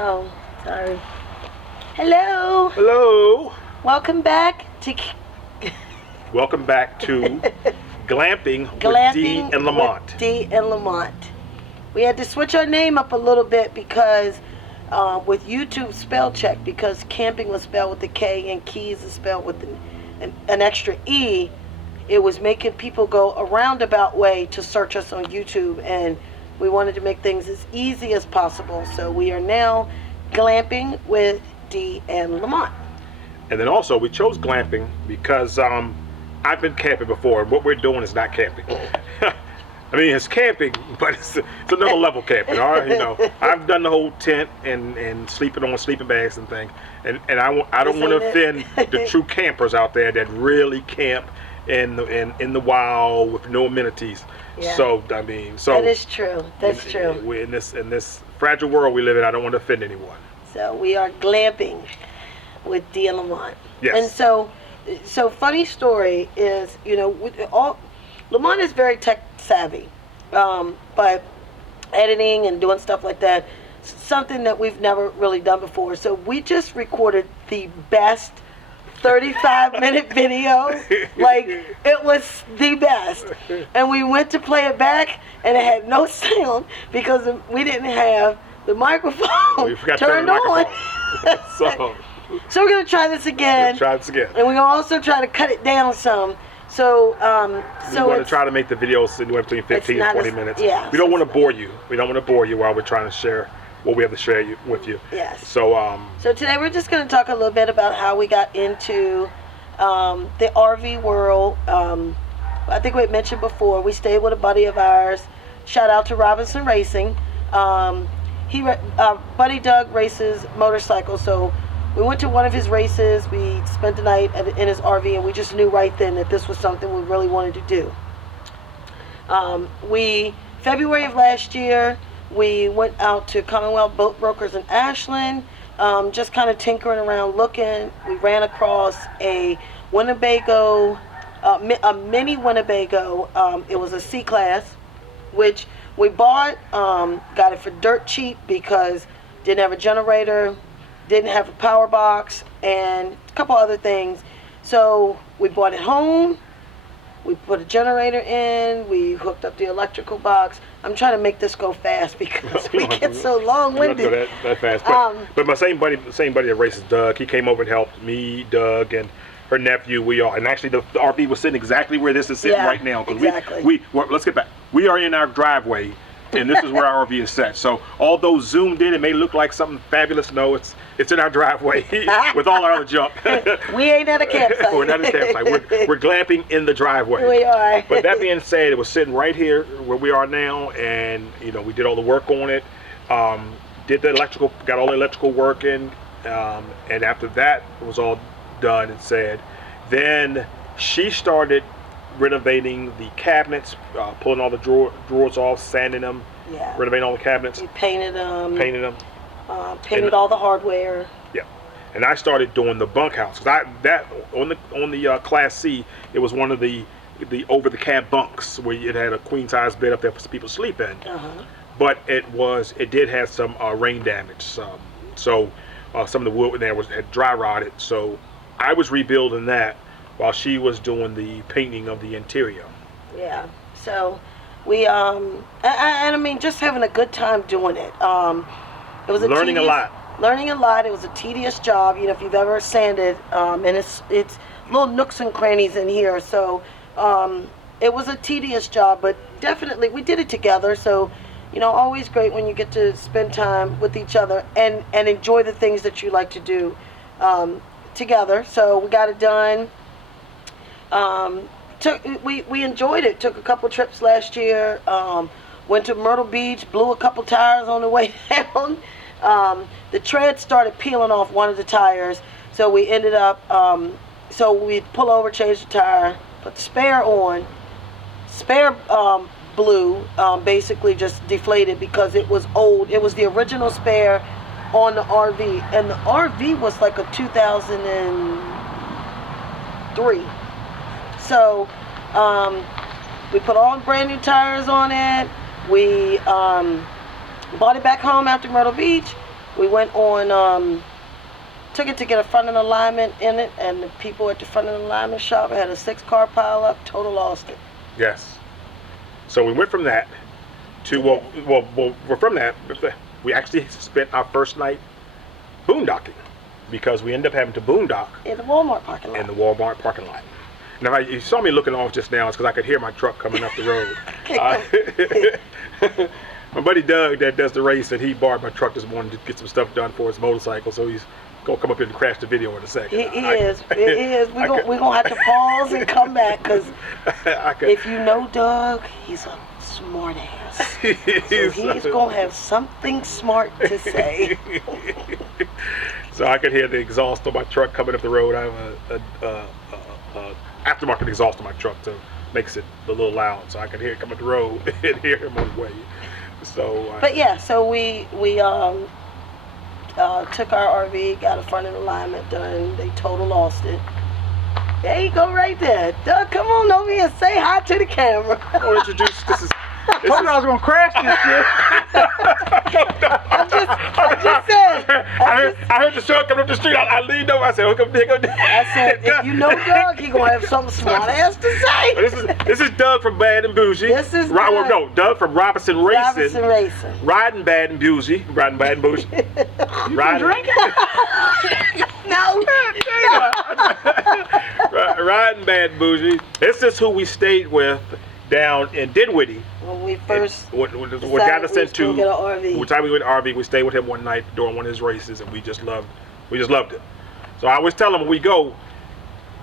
Oh, sorry. Hello. Hello. Welcome back to Welcome back to Glamping with D Glamping and Lamont. with D and Lamont. We had to switch our name up a little bit because with YouTube spell check, because camping was spelled with a K and keys is spelled with an extra E, it was making people go a roundabout way to search us on YouTube, and we wanted to make things as easy as possible. So we are now Glamping with D and Lamont. And then also we chose glamping because I've been camping before, and what we're doing is not camping. I mean, it's camping, but it's another level camping. All right, I've done the whole tent and sleeping on sleeping bags and thing, and I don't want to offend the true campers out there that really camp in the wild with no amenities. Yeah. So that is true. That's true. We in this fragile world we live in, I don't want to offend anyone. So we are glamping with D and Lamont. Yes. And so funny story is, Lamont is very tech savvy, but editing and doing stuff like that, something that we've never really done before. So we just recorded the best 35-minute video. Like, it was the best. And we went to play it back, and it had no sound because we didn't have the microphone turned on. So we're going to try this again. And we're going to also try to cut it down some. So we want to try to make the videos anywhere between 15 and 20 minutes. Yeah. We don't want to bore you. We don't want to bore you while we're trying to share what we have to share with you. Yes. So today we're just going to talk a little bit about how we got into the RV world. I think we had mentioned before, we stayed with a buddy of ours. Shout out to Robinson Racing. Buddy Doug races motorcycles, so we went to one of his races. We spent the night in his RV, and we just knew right then that this was something we really wanted to do. February of last year, we went out to Commonwealth Boat Brokers in Ashland, just kind of tinkering around looking. We ran across a Winnebago, a mini Winnebago. It was a C-Class, which we bought, got it for dirt cheap because didn't have a generator, didn't have a power box, and a couple other things. So we brought it home. We put a generator in. We hooked up the electrical box. I'm trying to make this go fast because we get so long-winded. Go that fast. But my same buddy that races Doug, he came over and helped me, Doug, and her nephew. And actually the RV was sitting exactly where this is sitting right now. Exactly. Let's get back. We are in our driveway, and this is where our RV is set. So although zoomed in, it may look like something fabulous. No, it's in our driveway with all our other junk. We ain't at a campsite. We're not at a campsite. We're glamping in the driveway. We are. But that being said, it was sitting right here where we are now, and we did all the work on it. Did the electrical, got all the electrical working, and after that it was all done and said, then she started renovating the cabinets, pulling all the drawers off, sanding them, renovating all the cabinets. We painted them. Painted all the hardware. Yeah, and I started doing the bunkhouse because on the Class C, it was one of the over the cab bunks where it had a queen size bed up there for people to sleep in. But it did have some rain damage. So some of the wood in there had dry rotted. So I was rebuilding that while she was doing the painting of the interior. Yeah. So we I mean, just having a good time doing it. It was learning a lot. It was a tedious job. If you've ever sanded, and it's little nooks and crannies in here. So it was a tedious job, but definitely we did it together. So always great when you get to spend time with each other and enjoy the things that you like to do together. So we got it done. We enjoyed it. Took a couple trips last year. Went to Myrtle Beach, blew a couple tires on the way down. The tread started peeling off one of the tires, so we ended up, so we pull over, change the tire, put the spare on. Spare blew, basically just deflated because it was old. It was the original spare on the RV, and the RV was like a 2003. So we put all brand new tires on it. We bought it back home after Myrtle Beach. We went on, took it to get a front end alignment in it, and the people at the front end alignment shop had a 6-car pile up, total lost it. Yes. So we went from that to, well, from that, we actually spent our first night boondocking because we ended up having to boondock In the Walmart parking lot. in the Walmart parking lot. Now, you saw me looking off just now, it's because I could hear my truck coming up the road. My buddy Doug that does the race, and he borrowed my truck this morning to get some stuff done for his motorcycle, so he's gonna come up here and crash the video in a second. He is. We're gonna have to pause and come back because if you know Doug, he's a smart ass. So he's gonna have something smart to say. So I could hear the exhaust of my truck coming up the road. I have a aftermarket exhaust on my truck, so makes it a little loud. So I could hear it coming up the road and hear him on the way. So. But yeah, so we took our RV, got a front end alignment done. They total lost it. There you go, right there. Doug, come on over here and say hi to the camera. I'll introduce. This is. I told you I was gonna crash this shit. I just said. I heard the truck coming up the street. I leaned over. I said, "Hook up, dig up." I said, if you know Doug, he gonna have something smart ass to say. This is Doug from Bad and Bougie. This is Doug. No, Doug from Robinson Racing. Robinson Racing. Riding Bad and Bougie. Riding Bad and Bougie. Drinking? No. Riding Bad and Bougie. This is who we stayed with down in Dinwiddie. When we first what got us into get an RV. the time we went RV, we stayed with him one night during one of his races, and we just loved it. So I always tell them when we go,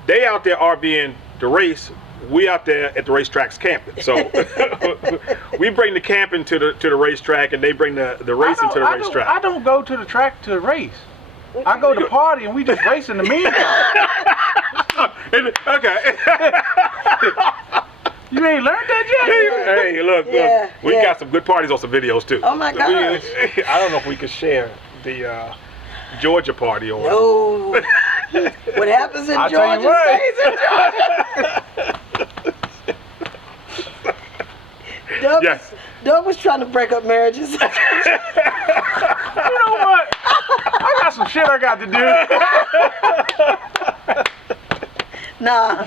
they out there RVing the race, we out there at the racetracks camping. So we bring the camping to the racetrack, and they bring the racing to the racetrack. I don't go to the track to race. I go to party and we just race in the meantime. Okay. You ain't learned that yet? Hey, look, we got some good parties on some videos too. Oh my gosh. I don't know if we can share the Georgia party or. No. What happens in I'll tell you Georgia what. stays in Georgia. Yes. Doug was trying to break up marriages. You know what? I got some shit I got to do. Nah.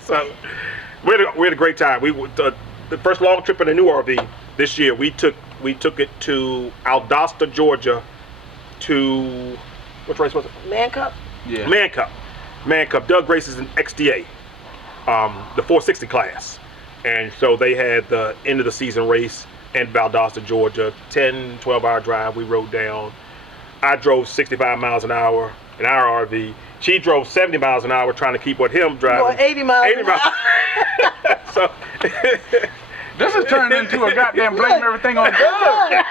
So we had a great time. The first long trip in a new RV this year. We took it to Valdosta, Georgia. To what race was it? Man Cup? Yeah. Man Cup. Doug races in XDA, the 460 class, and so they had the end of the season race in Valdosta, Georgia. 10, 12-hour drive. We rode down. I drove 65 miles an hour in our RV. She drove 70 miles an hour trying to keep with him driving. 80 miles an hour. So This is turning into a goddamn blame everything on Doug.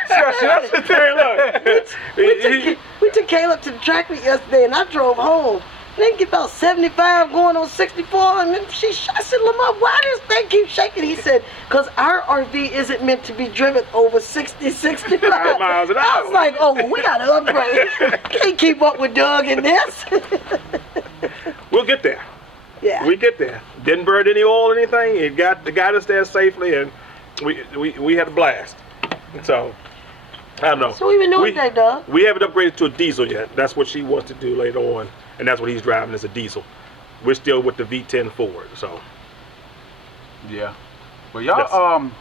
We took Caleb to the track meet yesterday, and I drove home. And then get about 75 going on 64, and then I said, Lamar, why does this thing keep shaking? He said, because our RV isn't meant to be driven over 60, 65 miles an hour. I was like, oh, we got to upgrade. Can't keep up with Doug in this. We'll get there. Yeah. We get there. Didn't burn any oil or anything. It got us there safely, and we had a blast. So I don't know. So what we been doing today, Doug? We haven't upgraded to a diesel yet. That's what she wants to do later on, and that's what he's driving is a diesel. We're still with the V10 Ford. So Yeah. Well, y'all,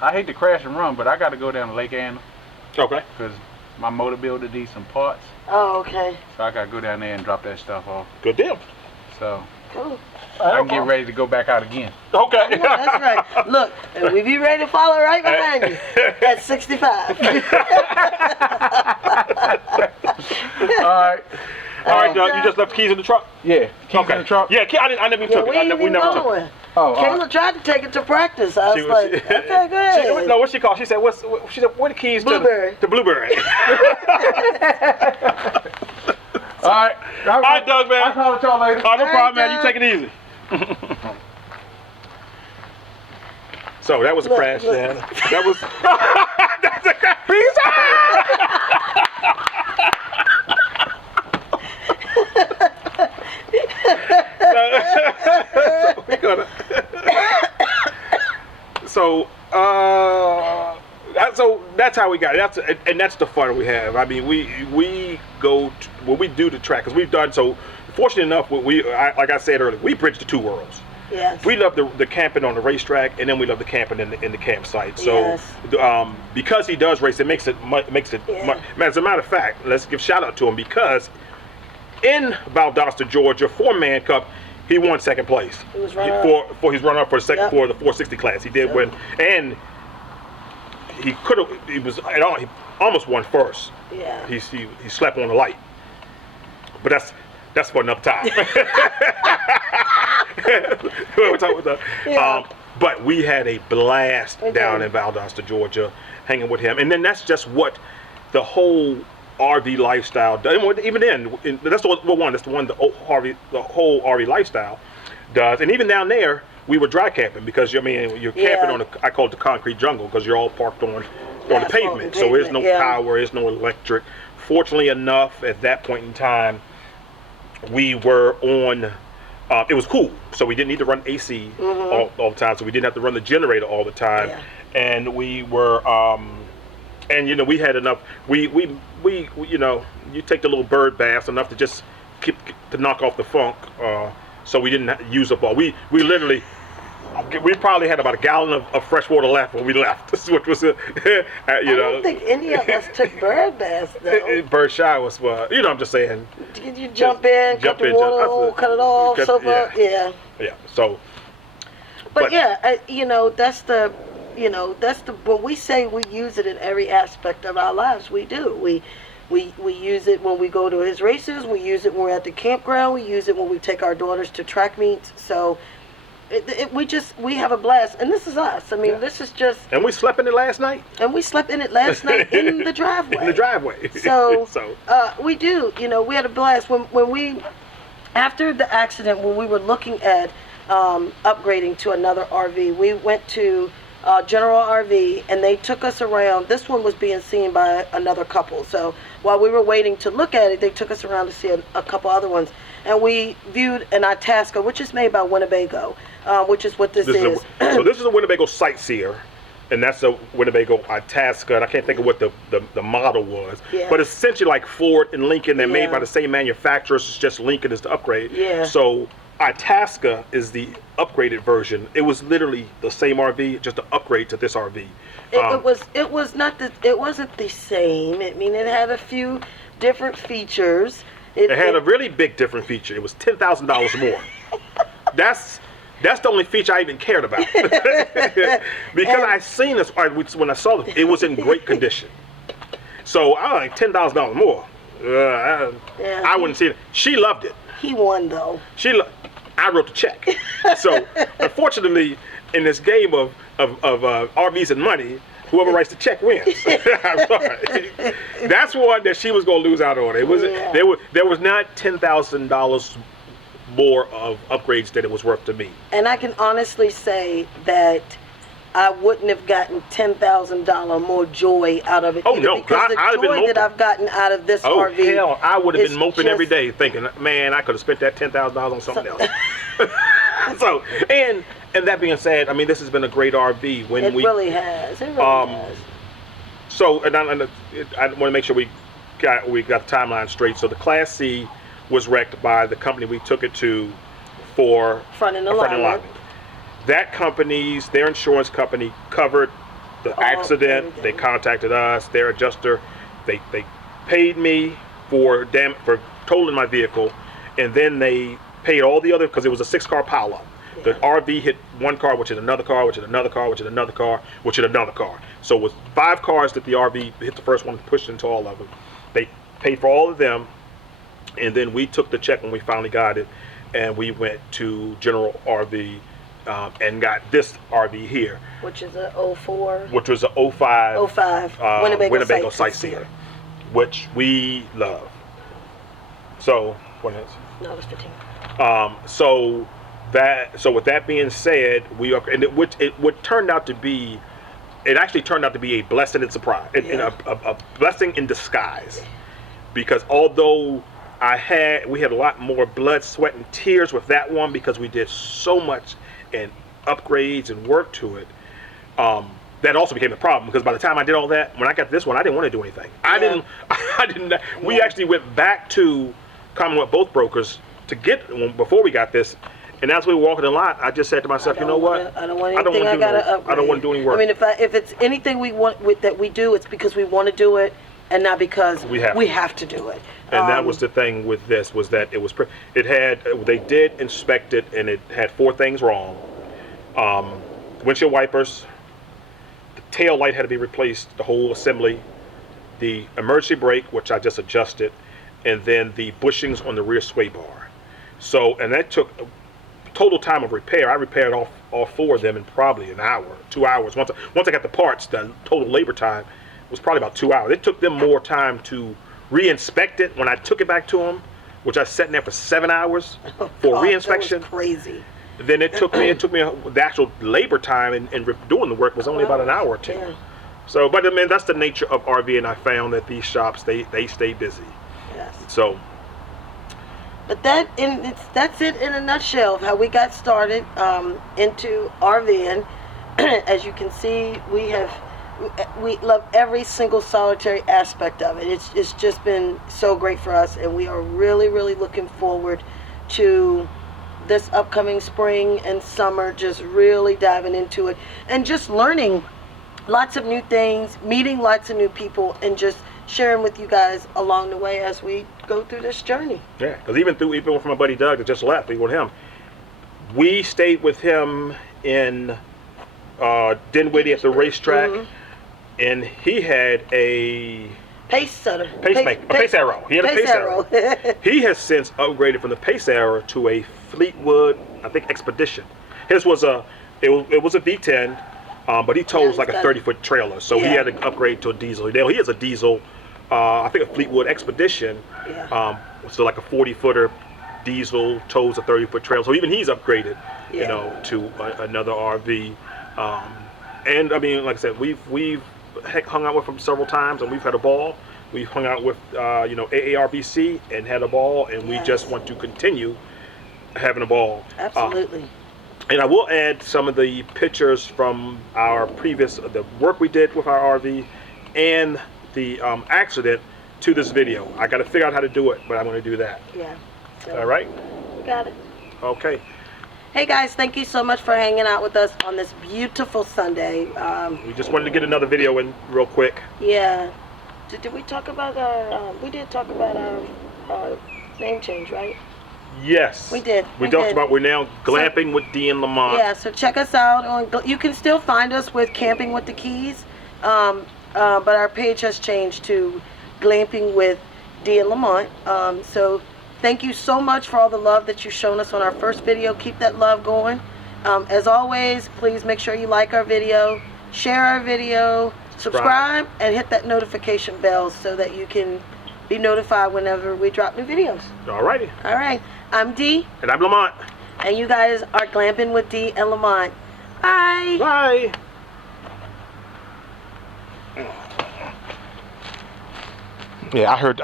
I hate to crash and run, but I got to go down to Lake Anna okay. because my motor builder needs some parts. Oh, okay. So I got to go down there and drop that stuff off. Good deal. So Cool. I can get ready to go back out again. Okay. That's right. Look, and we be ready to follow right behind you at 65. All right. All right, Doug. You just left the keys in the truck. Yeah. Keys in the truck. Yeah, I never even took it. We never took it. Oh, Kayla tried to take it to practice. I was like, okay, go ahead. No, what she called? She said, she said, where the keys Blueberry. to Blueberry? All right. All right, Doug, man. I'll call it y'all later. Oh, no All problem, right, man. You take it easy. So that was a crash, man. That was. That's a crash. Peace out. We're gonna. So that's how we got it. And that's the fun we have. I mean, we go to, when we do the track, because we've done so. Fortunate enough, like I said earlier, we bridge the two worlds. Yes. We love the camping on the racetrack, and then we love the camping in the campsite. So, yes. Because he does race, it makes it. Yeah. As a matter of fact, let's give shout out to him, because in Valdosta, Georgia, 4-man cup, he won second place. He was for his runner up for the second Yep. for the 460 class. He did win, and he could have. He was at all. He almost won first. Yeah. He slept on the light, but that's for another time. We're talking about Yeah. but we had a blast We down did. in Valdosta, Georgia, hanging with him, and then that's just what the whole RV lifestyle does. Even then, that's the one. That's the one the whole RV lifestyle does. And even down there, we were dry camping, because you're camping on I call it the concrete jungle, because you're all parked on the pavement. So there's no power, there's no electric. Fortunately enough, at that point in time, we were on. It was cool, so we didn't need to run AC all the time. So we didn't have to run the generator all the time, and we were. And we had enough. We you take the little bird baths enough to just to knock off the funk. So we didn't use up all. We literally. We probably had about a gallon of fresh water left when we left, which was I don't think any of us took bird baths though. Bird showers were. I'm just saying. Did you jump in, cut the water, cut it off, yeah. Yeah. So. But that's the. When we say we use it in every aspect of our lives, we do. We use it when we go to his races. We use it when we're at the campground. We use it when we take our daughters to track meets. So. We have a blast, and this is us. I mean, this is just. And we slept in it last night. And we slept in it last night in the driveway. In the driveway. So we do. We had a blast when we, after the accident, when we were looking at upgrading to another RV, we went to General RV, and they took us around. This one was being seen by another couple. So while we were waiting to look at it, they took us around to see a couple other ones. And we viewed an Itasca, which is made by Winnebago, which is what this is. So this is a Winnebago Sightseer, and that's a Winnebago Itasca, and I can't think of what the model was. Yeah. But it's essentially like Ford and Lincoln. They're made by the same manufacturers. It's just Lincoln is the upgrade. Yeah. So Itasca is the upgraded version. It was literally the same RV, just an upgrade to this RV. It wasn't the same. I mean, it had a few different features. It had a really big different feature. It was $10,000 more. That's the only feature I even cared about. Because I seen this when I saw it, it was in great condition. So I was like, $10,000 more. I wouldn't see it. She loved it. He won though. I wrote the check. So unfortunately, in this game of RVs and money, whoever writes the check wins. I'm sorry. That's one that she was going to lose out on. It was there was not $10,000 more of upgrades that it was worth to me. And I can honestly say that I wouldn't have gotten $10,000 more joy out of it. Oh no, because the joy that I've gotten out of this RV. Oh hell, I would have been moping every day, thinking, man, I could have spent that $10,000 on something else. So and that being said, I mean, this has been a great RV. It really has. It really has. So, and I want to make sure we got the timeline straight. So the Class C was wrecked by the company we took it to for front and alignment. That their insurance company covered the accident. Everything. They contacted us, their adjuster. They paid me for totaling my vehicle, and then they paid all the other, because it was a 6-car pileup. The RV hit one car, which hit another car, which hit another car, which hit another car, which hit another car. So it was 5 cars that the RV hit the first one, pushed into all of them. They paid for all of them, and then we took the check when we finally got it, and we went to General RV and got this RV here. Which is a 04. Which was a 05 Winnebago Sightseer, which we love. So, what is it? No, it was 15. So with that being said, it turned out to be a blessing in surprise, and a blessing in disguise, because although we had a lot more blood, sweat, and tears with that one, because we did so much and upgrades and work to it. that also became the problem because by the time I did all that, when I got this one, I didn't want to do anything. I didn't. We actually went back to Commonwealth Boat Brokers to get before we got this. And as we were walking the lot, I just said to myself, you know what? I don't want anything I gotta upgrade. I don't want to do any work. I mean, if it's anything we want that we do, it's because we want to do it, and not because we have to do it. And that was the thing with this, was that they did inspect it, and it had 4 things wrong. Windshield wipers, the tail light had to be replaced, the whole assembly, the emergency brake, which I just adjusted, and then the bushings on the rear sway bar. So, and that took total time of repair. I repaired all 4 of them in probably an hour, 2 hours. Once I got the parts, the total labor time was probably about 2 hours. It took them more time to re-inspect it when I took it back to them, which I sat in there for 7 hours for re-inspection. That was crazy. Then it took me the actual labor time and doing the work was only about an hour or 2. Yeah. So, but I mean, that's the nature of RV, and I found that these shops, they stay busy. Yes. So. But that's it in a nutshell of how we got started into RVing. As you can see, we love every single solitary aspect of it. It's just been so great for us, and we are really, really looking forward to this upcoming spring and summer, just really diving into it and just learning lots of new things, meeting lots of new people, and just sharing with you guys along the way as we go through this journey. Yeah, because even with my buddy Doug that just left, even with him, we stayed with him in Dinwiddie at the racetrack, and he had a Pace arrow. He had a pace arrow. He has since upgraded from the pace arrow to a Fleetwood, I think, Expedition. His was it was a V10, but he tows like a 30-foot trailer, so he had to upgrade to a diesel. Now he has a diesel, I think a Fleetwood Expedition, so like a 40-footer diesel, tows a 30-foot trailer. So even he's upgraded, you know, to another RV. And I mean, like I said, we've hung out with him several times, and we've had a ball. We've hung out with you know, AARBC and had a ball, and we just want to continue having a ball. Absolutely. And I will add some of the pictures from our the work we did with our RV and the accident to this video. I got to figure out how to do it, but I'm going to do that. Yeah. So all right? We got it. Okay. Hey guys, thank you so much for hanging out with us on this beautiful Sunday. We just wanted to get another video in real quick. Yeah. Did we talk about our, we did talk about our name change, right? Yes. We did. We talked about we're now glamping with D and Lamont. Yeah, so check us out. You can still find us with Camping with the Keys, but our page has changed to Glamping with D and Lamont. So thank you so much for all the love that you've shown us on our first video. Keep that love going. As always, please make sure you like our video, share our video, subscribe, and hit that notification bell so that you can be notified whenever we drop new videos. Alrighty. All right. I'm Dee. And I'm Lamont. And you guys are Glamping with Dee and Lamont. Bye. Bye. Yeah, I heard